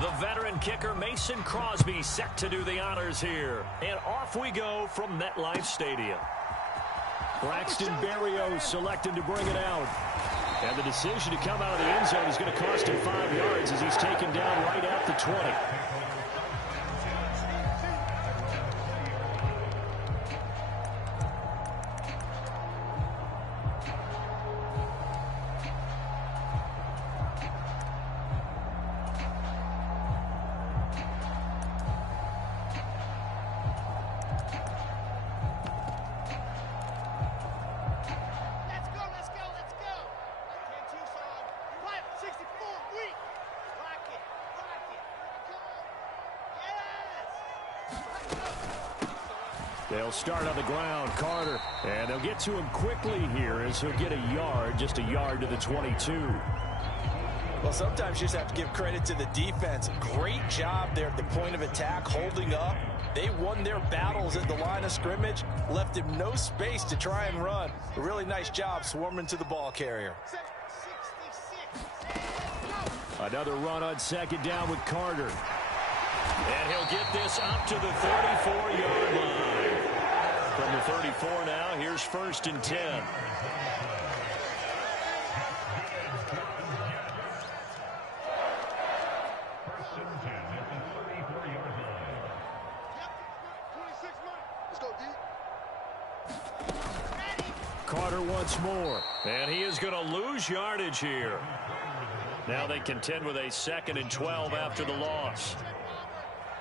The veteran kicker Mason Crosby set to do the honors here. And off we go from MetLife Stadium. Braxton Berrios selected to bring it out. And the decision to come out of the end zone is going to cost him 5 yards as he's taken down right at the 20. They'll start on the ground, Carter. And they'll get to him quickly here as he'll get a yard, just a yard to the 22. Well, sometimes you just have to give credit to the defense. Great job there at the point of attack, holding up. They won their battles at the line of scrimmage, left him no space to try and run. A really nice job swarming to the ball carrier. Another run on second down with Carter. And he'll get this up to the 34-yard line. From the 34 now, here's 1st and 10. Carter once more. And he is going to lose yardage here. Now they contend with a 2nd and 12 after the loss.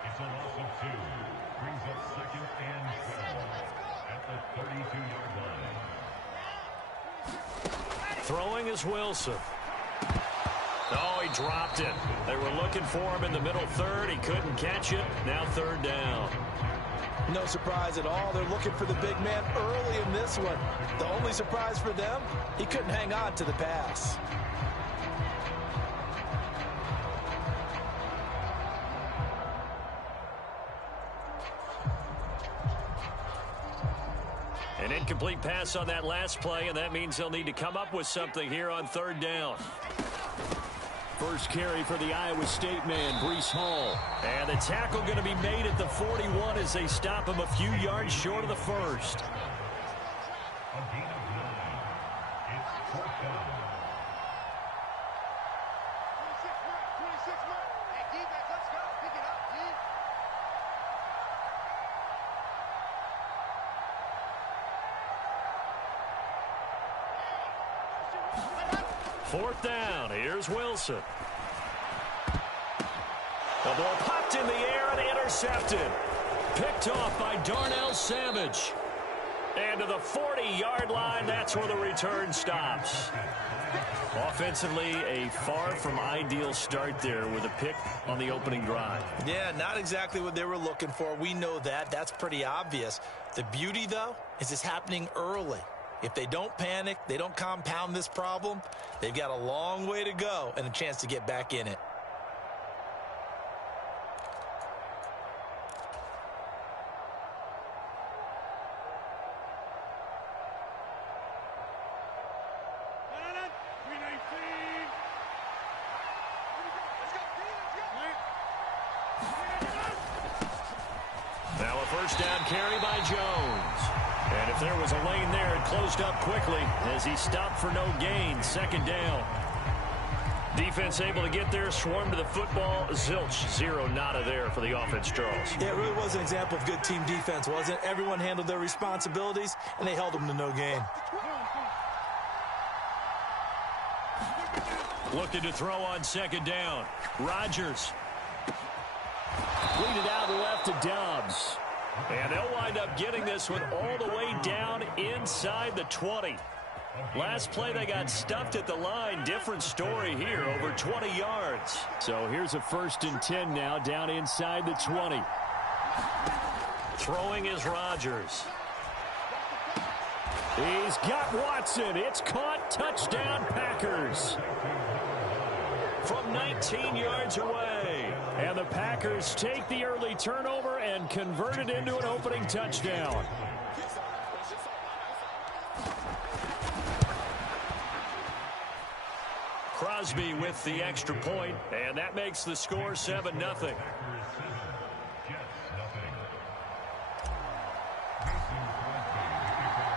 It's a loss of 2. Brings up 2nd and 12 at the 32-yard line. Throwing is Wilson. Oh, he dropped it. They were looking for him in the middle third. He couldn't catch it. Now 3rd down. No surprise at all. They're looking for the big man early in this one. The only surprise for them, he couldn't hang on to the pass. An incomplete pass on that last play, and that means they'll need to come up with something here on 3rd down. First carry for the Iowa State man, Breece Hall. And the tackle going to be made at the 41 as they stop him a few yards short of the first. A gain of 9. It's 4th down. Fourth down. Here's Wilson. The ball popped in the air and intercepted. Picked off by Darnell Savage. And to the 40-yard line, that's where the return stops. Offensively, a far from ideal start there with a pick on the opening drive. Yeah, not exactly what they were looking for. We know that. That's pretty obvious. The beauty, though, is it's happening early. If they don't panic, they don't compound this problem, they've got a long way to go and a chance to get back in it. Now a first down carry by Jones. And if there was a lane there, it closed up quickly as he stopped for no gain. 2nd down. Defense able to get there, swarm to the football. Zilch, 0 nada there for the offense, Charles. Yeah, it really was an example of good team defense, wasn't it? Everyone handled their responsibilities, and they held them to no gain. Looking to throw on 2nd down. Rodgers. Lead it out left to Dobbs. And they'll wind up getting this one all the way down inside the 20. Last play, they got stuffed at the line. Different story here, over 20 yards. So here's a 1st and 10 now, down inside the 20. Throwing is Rodgers. He's got Watson. It's caught. Touchdown, Packers. From 19 yards away. And the Packers take the early turnover and convert it into an opening touchdown. Crosby with the extra point, and that makes the score 7-0.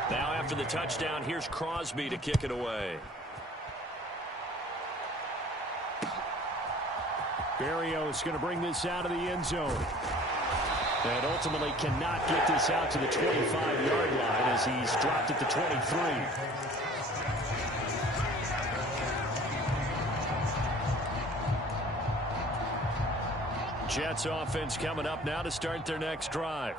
Now after the touchdown, here's Crosby to kick it away. Berrios going to bring this out of the end zone. And ultimately cannot get this out to the 25-yard line as he's dropped at the 23. Jets offense coming up now to start their next drive.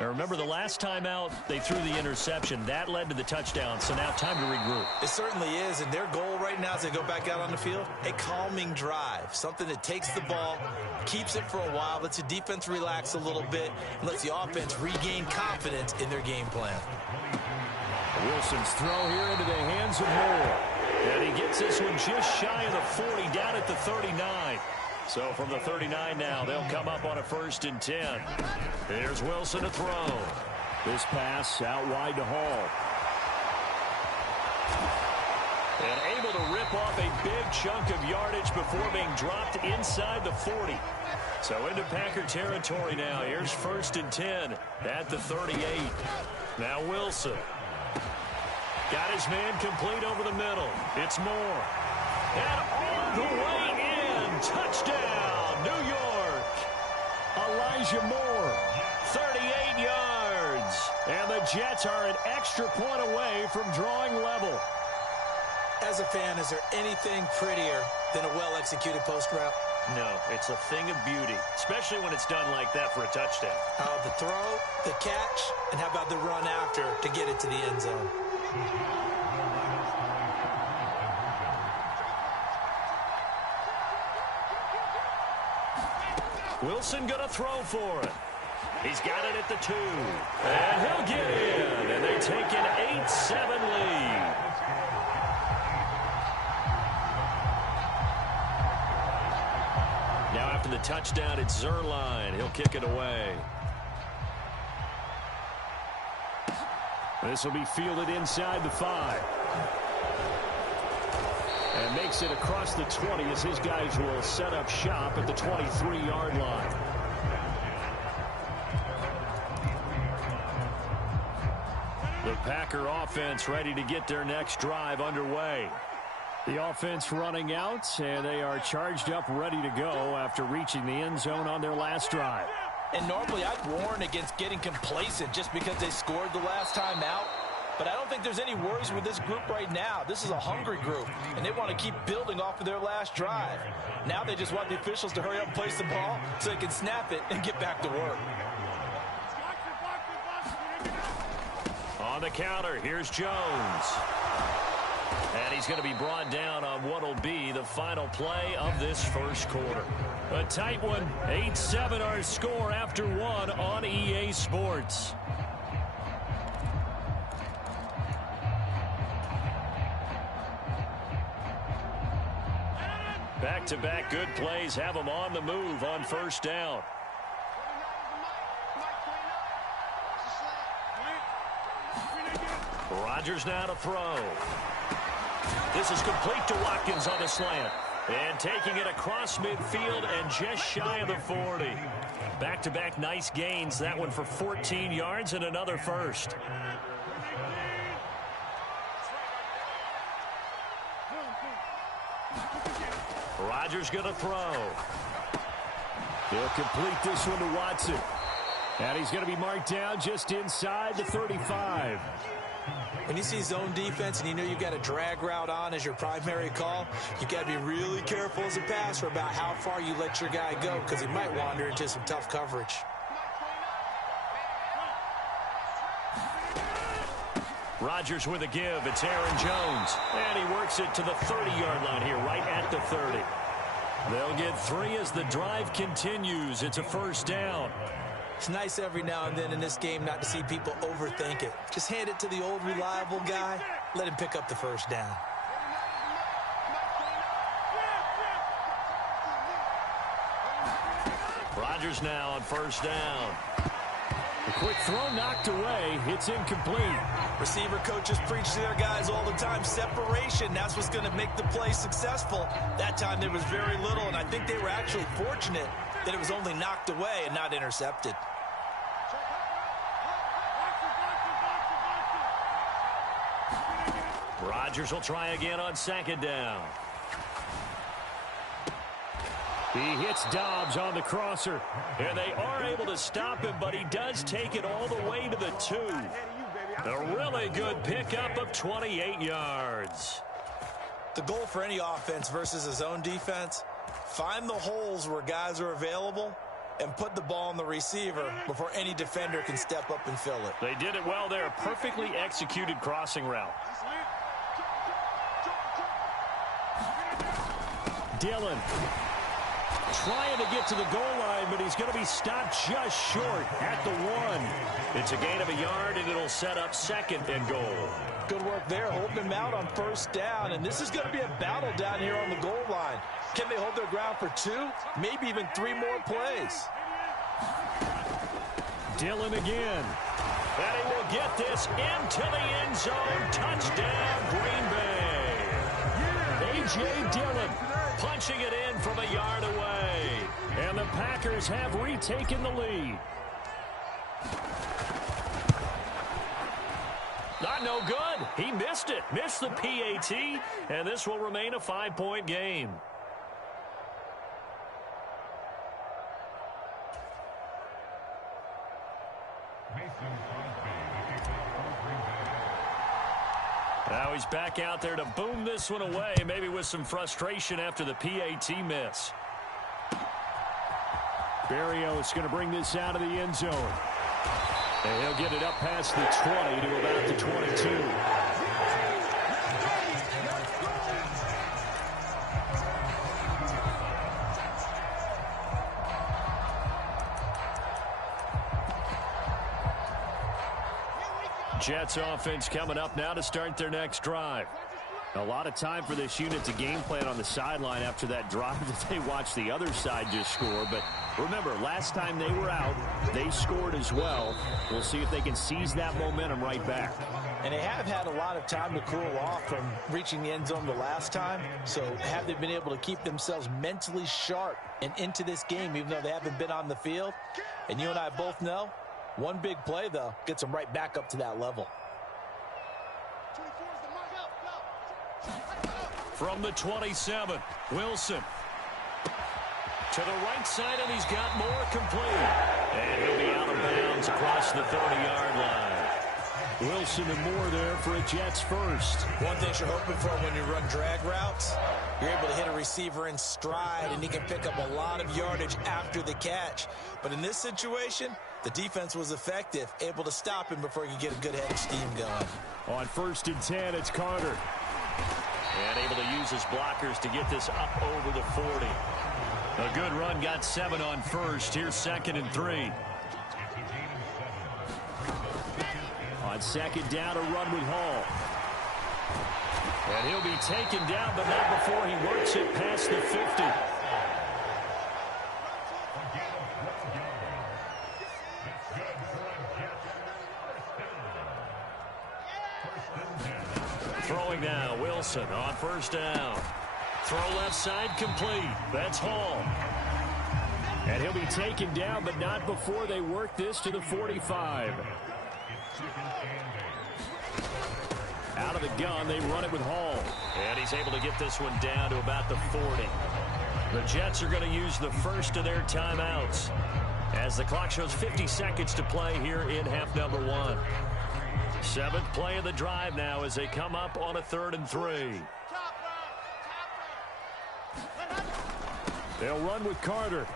Now remember, the last time out, they threw the interception. That led to the touchdown, so now time to regroup. It certainly is, and their goal right now as they go back out on the field, a calming drive, something that takes the ball, keeps it for a while, lets the defense relax a little bit, and lets the offense regain confidence in their game plan. Wilson's throw here into the hands of Moore. And he gets this one just shy of the 40, down at the 39. So from the 39 now, they'll come up on a 1st and 10. Here's Wilson to throw. This pass out wide to Hall. And able to rip off a big chunk of yardage before being dropped inside the 40. So into Packer territory now. Here's 1st and 10 at the 38. Now Wilson. Got his man complete over the middle. It's Moore. And all the way in. Touchdown, New York. Elijah Moore, 38 yards. And the Jets are an extra point away from drawing level. As a fan, is there anything prettier than a well-executed post route? No, it's a thing of beauty, especially when it's done like that for a touchdown. The throw, the catch, and how about the run after to get it to the end zone? Wilson going to throw for it. He's got it at the 2. And he'll get in. And they take an 8-7 lead. Now after the touchdown, it's Zerline. He'll kick it away. This will be fielded inside the 5. And makes it across the 20 as his guys will set up shop at the 23-yard line. The Packer offense ready to get their next drive underway. The offense running out, and they are charged up, ready to go after reaching the end zone on their last drive. And normally I'd warn against getting complacent just because they scored the last time out. But I don't think there's any worries with this group right now. This is a hungry group, and they want to keep building off of their last drive. Now they just want the officials to hurry up and place the ball so they can snap it and get back to work. On the counter, here's Jones. And he's going to be brought down on what will be the final play of this first quarter. A tight one, 8-7 our score after 1 on EA Sports. Back-to-back good plays have them on the move on 1st down. Rodgers now to throw. This is complete to Watkins on the slant. And taking it across midfield and just shy of the 40. Back-to-back nice gains. That one for 14 yards and another first. Rodgers going to throw. He'll complete this one to Watson. And he's going to be marked down just inside the 35. When you see zone defense and you know you've got a drag route on as your primary call, you've got to be really careful as a passer about how far you let your guy go because he might wander into some tough coverage. Rodgers with a give. It's Aaron Jones. And he works it to the 30-yard line here, right at the 30. They'll get 3 as the drive continues. It's a 1st down. It's nice every now and then in this game not to see people overthink it. Just hand it to the old reliable guy. Let him pick up the 1st down. Rodgers now on 1st down. The quick throw knocked away. It's incomplete. Receiver coaches preach to their guys all the time. Separation, that's what's going to make the play successful. That time there was very little, and I think they were actually fortunate that it was only knocked away and not intercepted. Rodgers will try again on second down. He hits Dobbs on the crosser. And they are able to stop him, but he does take it all the way to the 2. A really good pickup of 28 yards. The goal for any offense versus his own defense, find the holes where guys are available and put the ball on the receiver before any defender can step up and fill it. They did it well there. Perfectly executed crossing route. Dillon trying to get to the goal line, but he's going to be stopped just short at the 1. It's a gain of a yard, and it'll set up second and goal. Good work there, holding them out on first down, and this is going to be a battle down here on the goal line. Can they hold their ground for 2, maybe even 3 more plays? Dillon again. And he will get this into the end zone. Touchdown, Green Bay. A.J. Dillon punching it in from a yard away. And the Packers have retaken the lead. Not no good. He missed it. Missed the PAT. And this will remain a 5-point game. Now he's back out there to boom this one away, maybe with some frustration after the PAT miss. Berrios going to bring this out of the end zone. And he'll get it up past the 20 to about the 22. Jets offense coming up now to start their next drive. A lot of time for this unit to game plan on the sideline after that drive that they watched the other side just score. But remember, last time they were out, they scored as well. We'll see if they can seize that momentum right back. And they have had a lot of time to cool off from reaching the end zone the last time. So have they been able to keep themselves mentally sharp and into this game, even though they haven't been on the field? And you and I both know, one big play, though, gets them right back up to that level. From the 27, Wilson. To the right side, and he's got more complete. And he'll be out of bounds across the 30-yard line. Wilson and more there for a Jets first. One thing you're hoping for when you run drag routes, you're able to hit a receiver in stride, and he can pick up a lot of yardage after the catch. But in this situation, the defense was effective, able to stop him before he could get a good head of steam going. On 1st and 10, it's Carter. And able to use his blockers to get this up over the 40. A good run, got 7 on first. Here's 2nd and 3. On 2nd down, a run with Hall. And he'll be taken down, but not before he works it past the 50. Throwing now, Wilson on 1st down. Throw left side complete. That's Hall. And he'll be taken down, but not before they work this to the 45. Out of the gun, they run it with Hall. And he's able to get this one down to about the 40. The Jets are going to use the first of their timeouts as the clock shows 50 seconds to play here in half number 1. 7th play of the drive now as they come up on a 3rd and 3. They'll run with Carter.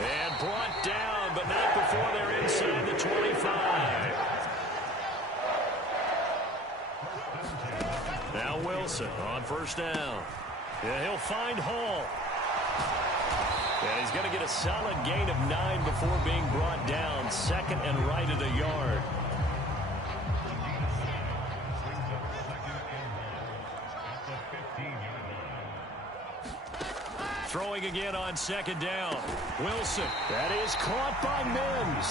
And brought down, but not before they're inside the 25. Now Wilson on 1st down. Yeah, he'll find Hall. And he's going to get a solid gain of 9 before being brought down. 2nd and right at a yard. Throwing again on second down. Wilson. That is caught by Mims.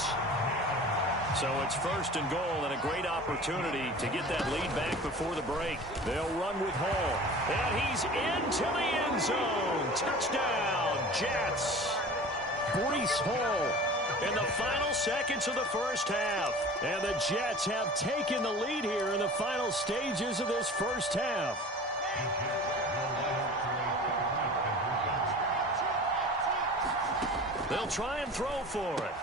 So it's first and goal and a great opportunity to get that lead back before the break. They'll run with Hall. And he's into the end zone. Touchdown, Jets. Breece Hall. In the final seconds of the first half. And the Jets have taken the lead here in the final stages of this first half. They'll try and throw for it.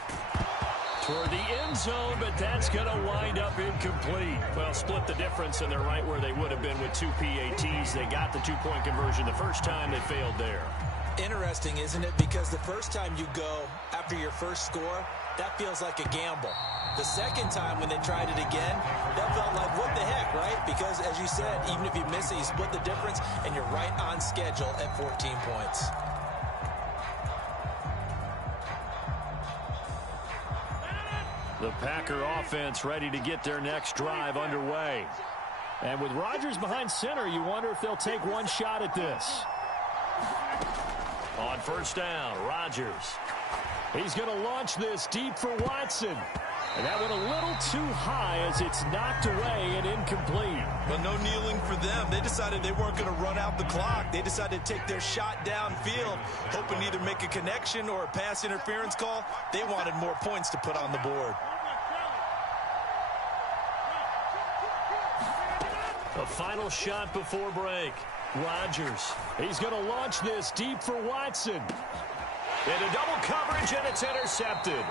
Toward the end zone, but that's going to wind up incomplete. Well, split the difference, and they're right where they would have been with 2 PATs. They got the two-point conversion the first time. They failed there. Interesting, isn't it? Because the first time you go after your first score, that feels like a gamble. The second time when they tried it again, that felt like, what the heck, right? Because, as you said, even if you miss it, you split the difference, and you're right on schedule at 14 points. The Packer offense ready to get their next drive underway. And with Rodgers behind center, you wonder if they'll take one shot at this. On first down, Rodgers. He's going to launch this deep for Watson. And that went a little too high as it's knocked away and incomplete. Well, no kneeling for them. They decided they weren't going to run out the clock. They decided to take their shot downfield, hoping to either make a connection or a pass interference call. They wanted more points to put on the board. The final shot before break. Rodgers. He's going to launch this deep for Watson. Into double coverage, and it's intercepted.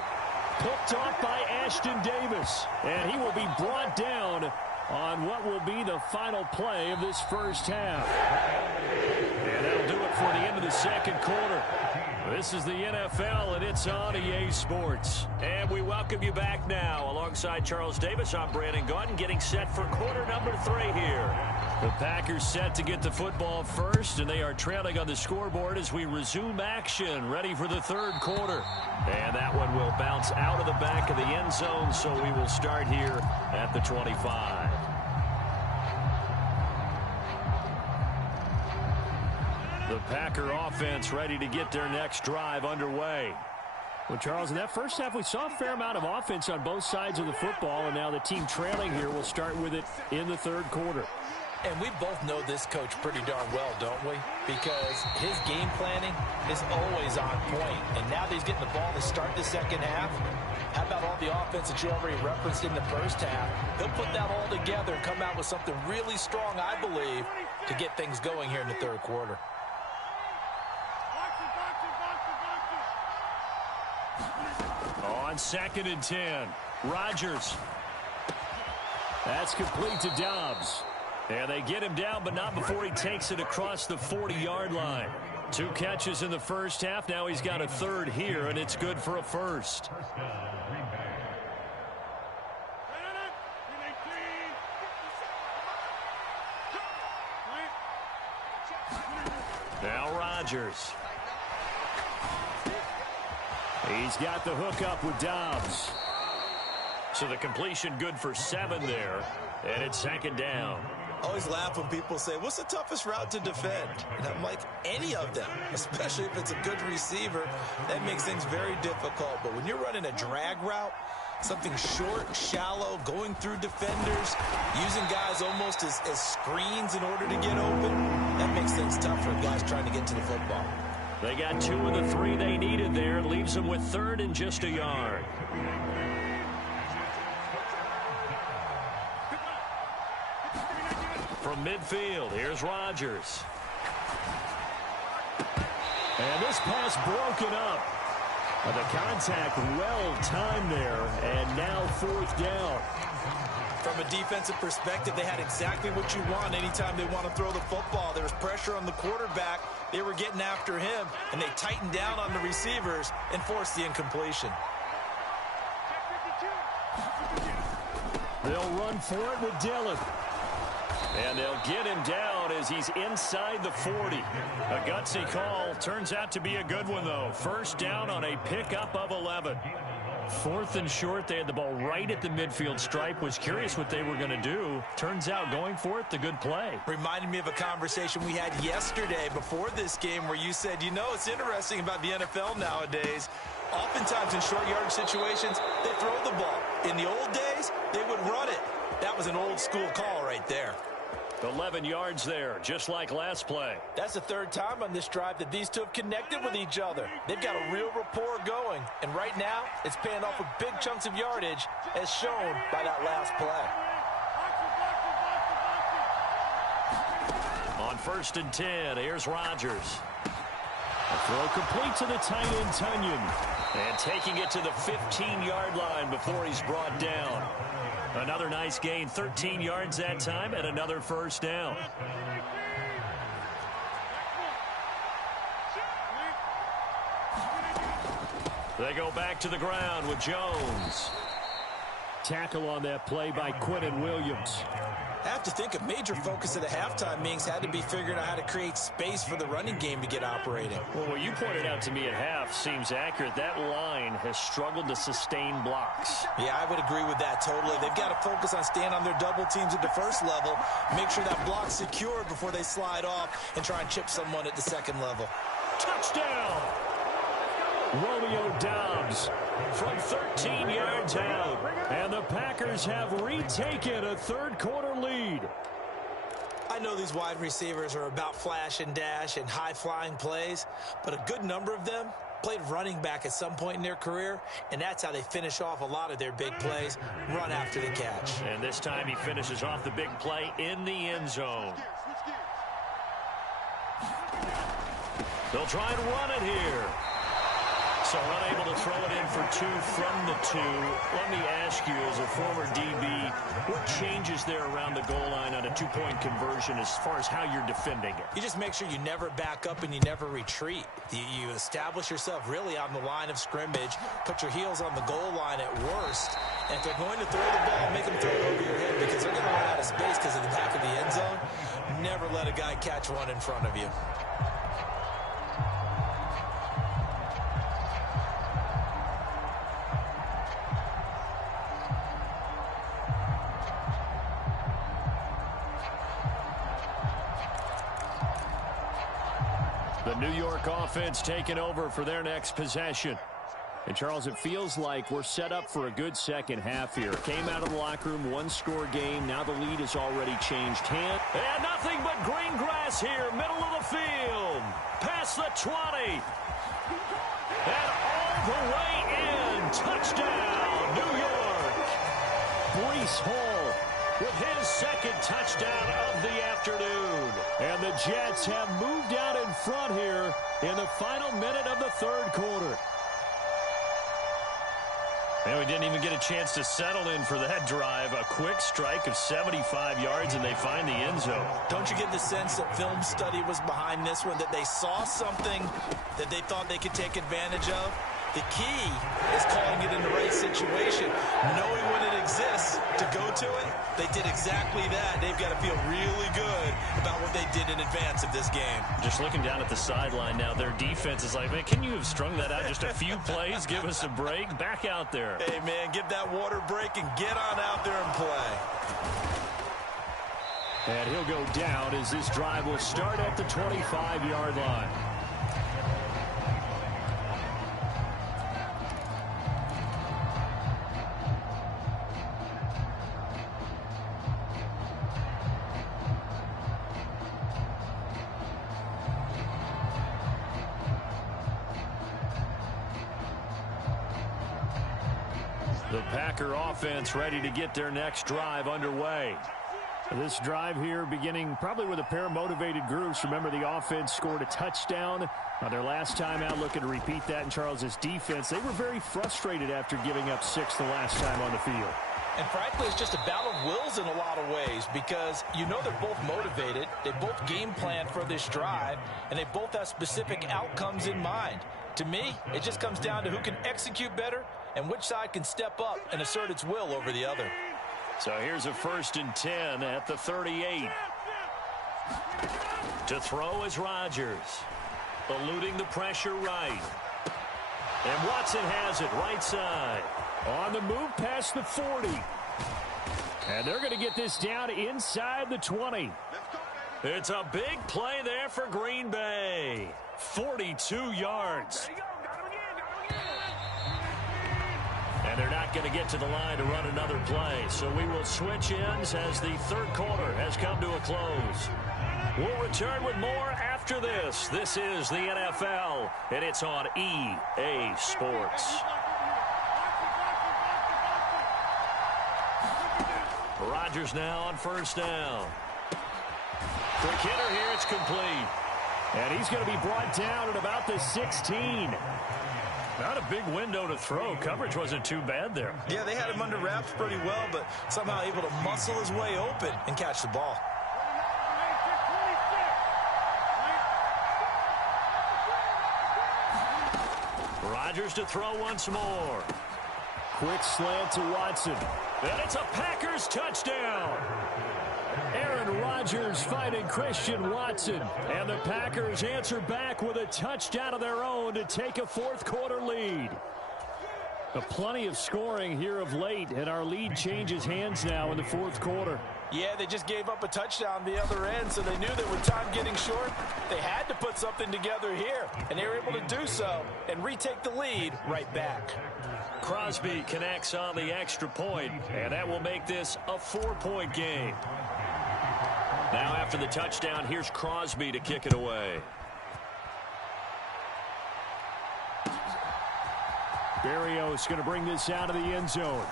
Picked off by Ashton Davis. And he will be brought down on what will be the final play of this first half. And that'll do it for the end of the second quarter. This is the NFL, and it's on EA Sports. And we welcome you back now. Alongside Charles Davis, I'm Brandon Gaudin, getting set for quarter number 3 here. The Packers set to get the football first, and they are trailing on the scoreboard as we resume action, ready for the third quarter. And that one will bounce out of the back of the end zone, so we will start here at the 25. The Packer offense ready to get their next drive underway. Well, Charles, in that first half, we saw a fair amount of offense on both sides of the football, and now the team trailing here will start with it in the third quarter. And we both know this coach pretty darn well, don't we? Because his game planning is always on point. And now that he's getting the ball to start the second half, how about all the offense that you already referenced in the first half? He'll put that all together and come out with something really strong, I believe, to get things going here in the third quarter. On 2nd and 10, Rodgers. That's complete to Dobbs. And they get him down, but not before he takes it across the 40-yard line. 2 catches in the first half. Now he's got a third here, and it's good for a first. Now Rodgers. He's got the hook up with Dobbs. So the completion good for 7 there, and it's 2nd down. I always laugh when people say, what's the toughest route to defend? And I'm like, any of them, especially if it's a good receiver. That makes things very difficult. But when you're running a drag route, something short, shallow, going through defenders, using guys almost as screens in order to get open, that makes things tough for guys trying to get to the football. They got 2 of the 3 they needed there. Leaves them with 3rd and just a yard. From midfield, here's Rodgers. And this pass broken up. The contact well timed there, and now 4th down. From a defensive perspective, they had exactly what you want anytime they want to throw the football. There was pressure on the quarterback. They were getting after him, and they tightened down on the receivers and forced the incompletion. They'll run for it with Dillon. And they'll get him down as he's inside the 40. A gutsy call. Turns out to be a good one, though. First down on a pickup of 11. 4th and short. They had the ball right at the midfield stripe. Was curious what they were going to do. Turns out going for it, the good play. Reminded me of a conversation we had yesterday before this game where you said, you know, it's interesting about the NFL nowadays. Oftentimes in short yardage situations, they throw the ball. In the old days, they would run it. That was an old school call right there. 11 yards there, just like last play. That's the 3rd time on this drive that these two have connected with each other. They've got a real rapport going. And right now, it's paying off with big chunks of yardage, as shown by that last play. On 1st and 10, here's Rodgers. A throw complete to the tight end, Tunyon. And taking it to the 15-yard line before he's brought down. Another nice gain, 13 yards that time, and another first down. They go back to the ground with Jones. Tackle on that play by Quinnen Williams. I have to think a major focus of the halftime meetings had to be figuring out how to create space for the running game to get operating. Well, what you pointed out to me at half seems accurate. That line has struggled to sustain blocks. Yeah, I would agree with that totally. They've got to focus on staying on their double teams at the first level, make sure that block's secured before they slide off and try and chip someone at the second level. Touchdown! Romeo Doubs from 13 yards out. And the Packers have retaken a third-quarter lead. I know these wide receivers are about flash and dash and high-flying plays, but a good number of them played running back at some point in their career, and that's how they finish off a lot of their big plays, run after the catch. And this time he finishes off the big play in the end zone. They'll try and run it here. So unable to throw it in for 2 from the 2. Let me ask you, as a former DB, what changes there around the goal line on a 2-point conversion as far as how you're defending it? You just make sure you never back up and you never retreat. You establish yourself really on the line of scrimmage, put your heels on the goal line at worst, and if they're going to throw the ball, make them throw it over your head because they're going to run out of space because of the back of the end zone. Never let a guy catch one in front of you. The New York offense taking over for their next possession. And, Charles, it feels like we're set up for a good second half here. Came out of the locker room, 1-score game. Now the lead has already changed hands. And nothing but green grass here, middle of the field. Past the 20. And all the way in. Touchdown, New York. Breece Hall with his second touchdown of the afternoon. And the Jets have moved out in front here in the final minute of the third quarter. And we didn't even get a chance to settle in for that drive. A quick strike of 75 yards, and they find the end zone. Don't you get the sense that film study was behind this one, that they saw something that they thought they could take advantage of? The key is calling it in the right situation, knowing when it exists to go to it. They did exactly that. They've got to feel really good about what they did in advance of this game. Just looking down at the sideline now, their defense is like, man, can you have strung that out just a few plays? Give us a break. Back out there. Hey, man, give that water break and get on out there and play. And he'll go down as this drive will start at the 25-yard line. The Packer offense ready to get their next drive underway. This drive here beginning probably with a pair of motivated groups. Remember, the offense scored a touchdown on their last time out, looking to repeat that in Charles's defense. They were very frustrated after giving up 6 the last time on the field. And frankly, it's just a battle of wills in a lot of ways because you know they're both motivated. They both game planned for this drive, and they both have specific outcomes in mind. To me, it just comes down to who can execute better and which side can step up and assert its will over the other. So here's a 1st and 10 at the 38. To throw is Rodgers. Eluding the pressure right. And Watson has it right side. On the move past the 40. And they're going to get this down inside the 20. It's a big play there for Green Bay. 42 yards. And they're not going to get to the line to run another play. So we will switch ends as the third quarter has come to a close. We'll return with more after this. This is the NFL, and it's on EA Sports. Rodgers now on first down. Quick hitter here, it's complete. And he's going to be brought down at about the 16. Not a big window to throw. Coverage wasn't too bad there. Yeah, they had him under wraps pretty well, but somehow able to muscle his way open and catch the ball. Rodgers to throw once more. Quick slant to Watson. And it's a Packers touchdown. Aaron Rodgers finding Christian Watson. And the Packers answer back with a touchdown of their own to take a fourth quarter lead. Plenty of scoring here of late, and our lead changes hands now in the fourth quarter. Yeah, they just gave up a touchdown the other end, so they knew that with time getting short, they had to put something together here, and they were able to do so and retake the lead right back. Crosby connects on the extra point, and that will make this a 4-point game. Now after the touchdown, here's Crosby to kick it away. Berrios going to bring this out of the end zone.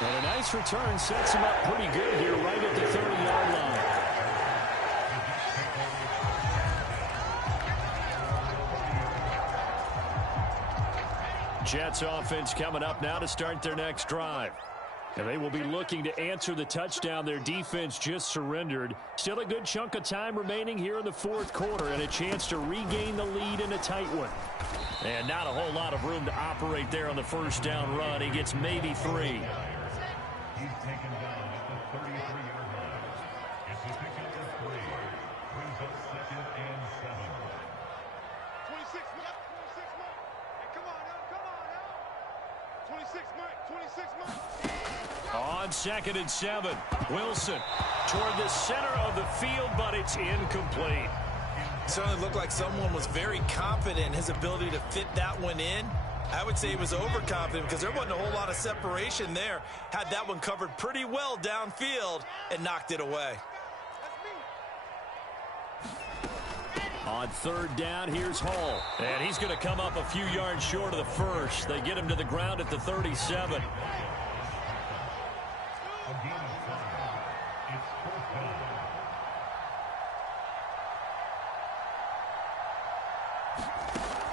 And a nice return sets him up pretty good here right at the 30-yard line. Jets offense coming up now to start their next drive. And they will be looking to answer the touchdown their defense just surrendered. Still a good chunk of time remaining here in the fourth quarter and a chance to regain the lead in a tight one. And not a whole lot of room to operate there on the first down run. He gets maybe 3. He's taken down at the 33-yard line. It's a pickup of 3. Brings up second and 7. 26, Mike. 26, Mike. Hey, come on now. 26, Mike. 26, Mike. On second and 7, Wilson toward the center of the field, but it's incomplete. Certainly looked like someone was very confident in his ability to fit that one in. I would say he was overconfident because there wasn't a whole lot of separation there. Had that one covered pretty well downfield and knocked it away. On third down, here's Hall. And he's going to come up a few yards short of the first. They get him to the ground at the 37.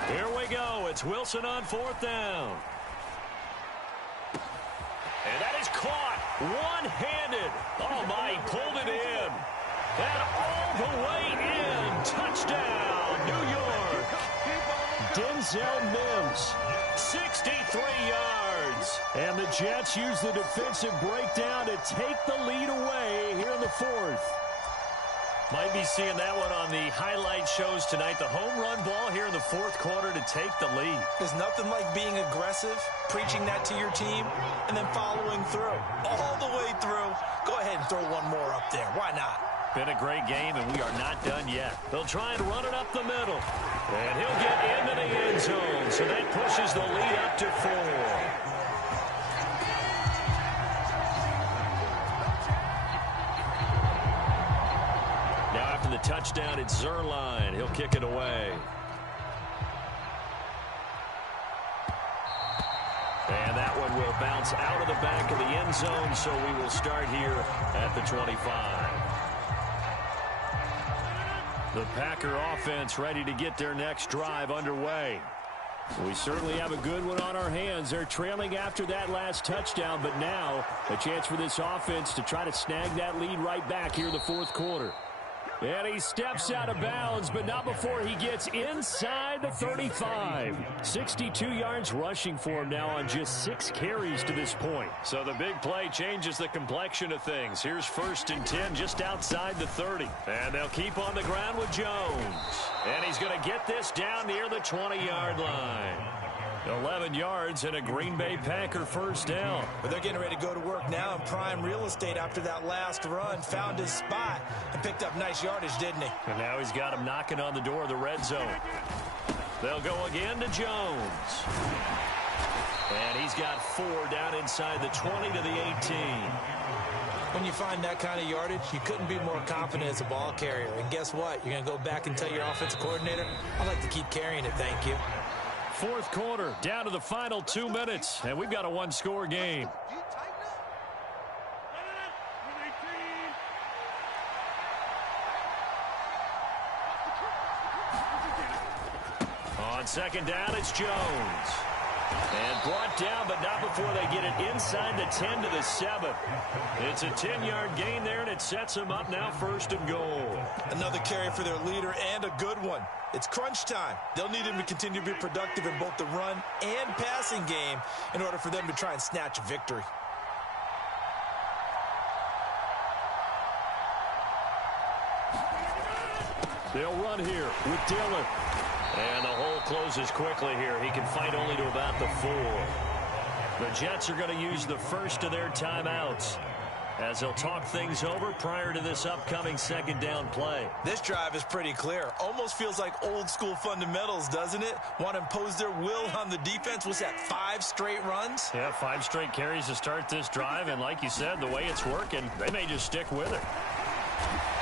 Here we go. It's Wilson on fourth down. And that is caught one-handed. Oh, my, he pulled it in. And all the way in. Touchdown, New York. Denzel Mims. 63 yards. And the Jets use the defensive breakdown to take the lead away here in the fourth. Might be seeing that one on the highlight shows tonight. The home run ball here in the fourth quarter to take the lead. There's nothing like being aggressive, preaching that to your team, and then following through. All the way through. Go ahead and throw one more up there. Why not? Been a great game, and we are not done yet. They'll try and run it up the middle. And he'll get into the end zone, so that pushes the lead up to 4. The touchdown, it's Zerline. He'll kick it away. And that one will bounce out of the back of the end zone, so we will start here at the 25. The Packer offense ready to get their next drive underway. We certainly have a good one on our hands. They're trailing after that last touchdown, but now a chance for this offense to try to snag that lead right back here in the fourth quarter. And he steps out of bounds, but not before he gets inside the 35. 62 yards rushing for him now on just 6 carries to this point. So the big play changes the complexion of things. Here's 1st and 10 just outside the 30. And they'll keep on the ground with Jones. And he's going to get this down near the 20-yard line. 11 yards and a Green Bay Packer first down. But they're getting ready to go to work now in prime real estate after that last run. Found his spot and picked up nice yardage, didn't he? And now he's got him knocking on the door of the red zone. They'll go again to Jones. And he's got 4 down inside the 20 to the 18. When you find that kind of yardage, you couldn't be more confident as a ball carrier. And guess what? You're going to go back and tell your offensive coordinator, I'd like to keep carrying it, thank you. 4th quarter, down to the final 2 minutes, and we've got a one-score game. On 2nd down, it's Jones. And brought down, but not before they get it inside the 10 to the 7. It's a 10-yard gain there, and it sets them up now 1st and goal. Another carry for their leader, and a good one. It's crunch time. They'll need him to continue to be productive in both the run and passing game in order for them to try and snatch a victory. They'll run here with Dillon. And the hole closes quickly here. He can fight only to about the 4. The Jets are going to use the first of their timeouts as they'll talk things over prior to this upcoming 2nd down play. This drive is pretty clear. Almost feels like old school fundamentals, doesn't it? Want to impose their will on the defense. What's that, 5 straight runs? Yeah, 5 straight carries to start this drive. And like you said, the way it's working, they may just stick with it.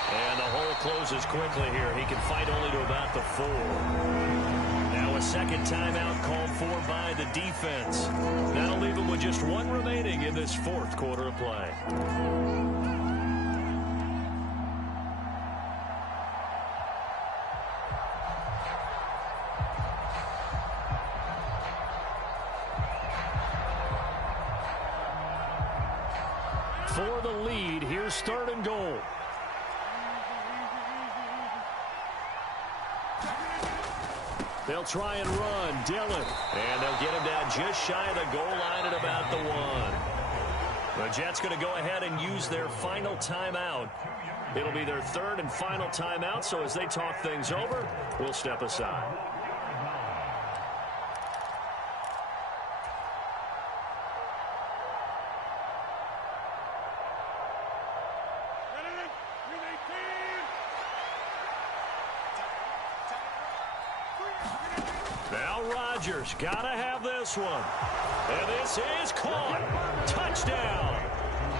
And the hole closes quickly here. He can fight only to about the 4. Now a 2nd timeout called for by the defense. That'll leave him with just 1 remaining in this 4th quarter of play. For the lead, here's 3rd and goal. They'll try and run. Dillon. And they'll get him down just shy of the goal line at about the 1. The Jets going to go ahead and use their final timeout. It'll be their 3rd and final timeout, so as they talk things over, we'll step aside. Now Rodgers got to have this one. And this is caught. Touchdown.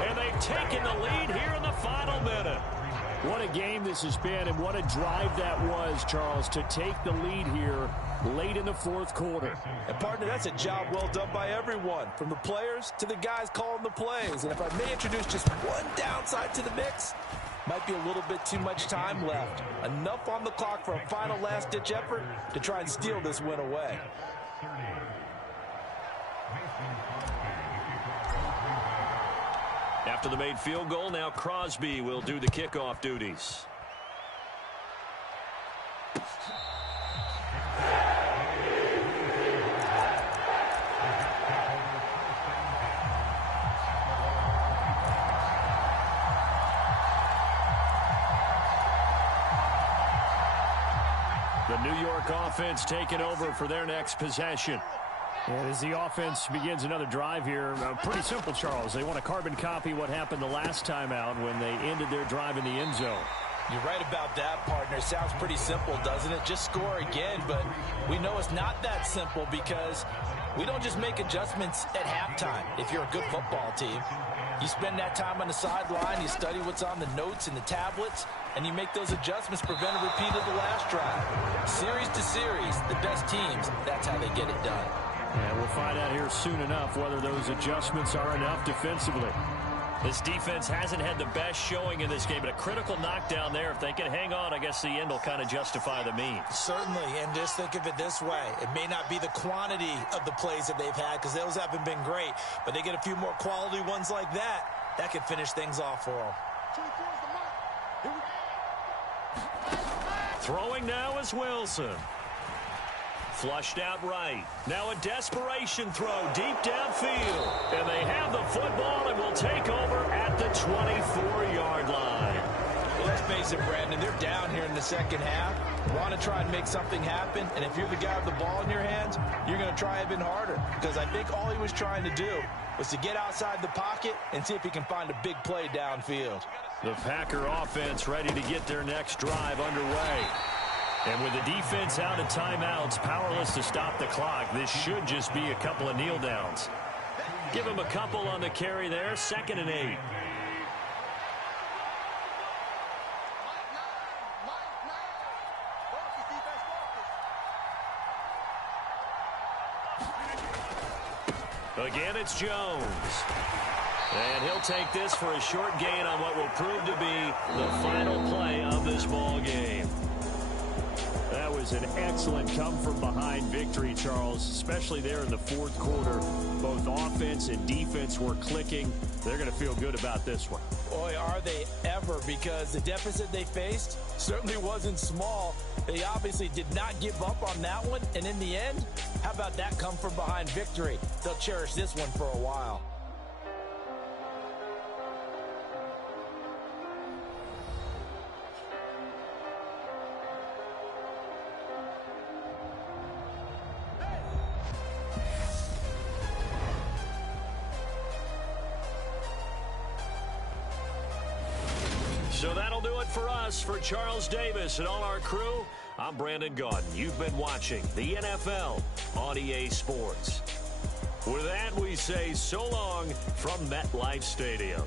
And they've taken the lead here in the final minute. What a game this has been, and what a drive that was, Charles, to take the lead here late in the 4th quarter. And, partner, that's a job well done by everyone, from the players to the guys calling the plays. And if I may introduce just one downside to the mix, might be a little bit too much time left. Enough on the clock for a final last-ditch effort to try and steal this win away. After the made field goal, now Crosby will do the kickoff duties. The New York offense taking over for their next possession. And as the offense begins another drive here, pretty simple, Charles. They want to carbon copy what happened the last time out when they ended their drive in the end zone. You're right about that, partner. Sounds pretty simple, doesn't it? Just score again, but we know it's not that simple because we don't just make adjustments at halftime if you're a good football team. You spend that time on the sideline, you study what's on the notes and the tablets, and you make those adjustments, prevent a repeat of the last drive. Series to series, the best teams, that's how they get it done. And we'll find out here soon enough whether those adjustments are enough defensively. This defense hasn't had the best showing in this game, but a critical knockdown there. If they can hang on, I guess the end will kind of justify the means. Certainly, and just think of it this way. It may not be the quantity of the plays that they've had because those haven't been great, but they get a few more quality ones like that. That could finish things off for them. Throwing now is Wilson. Flushed out right. Now a desperation throw deep downfield. And they have the football and will take over at the 24-yard line. Well, let's face it, Brandon, they're down here in the second half. Want to try and make something happen, and if you're the guy with the ball in your hands, you're going to try even harder, because I think all he was trying to do was to get outside the pocket and see if he can find a big play downfield. The Packer offense ready to get their next drive underway. And with the defense out of timeouts, powerless to stop the clock, this should just be a couple of kneel downs. Give him a couple on the carry there, 2nd and 8. Again, it's Jones. And he'll take this for a short gain on what will prove to be the final play of this ball game. That was an excellent come-from-behind victory, Charles, especially there in the fourth quarter. Both offense and defense were clicking. They're going to feel good about this one. Boy, are they ever, because the deficit they faced certainly wasn't small. They obviously did not give up on that one, and in the end, how about that come-from-behind victory? They'll cherish this one for a while. So that'll do it for us. For Charles Davis and all our crew, I'm Brandon Gaudin. You've been watching the NFL on EA Sports. With that, we say so long from MetLife Stadium.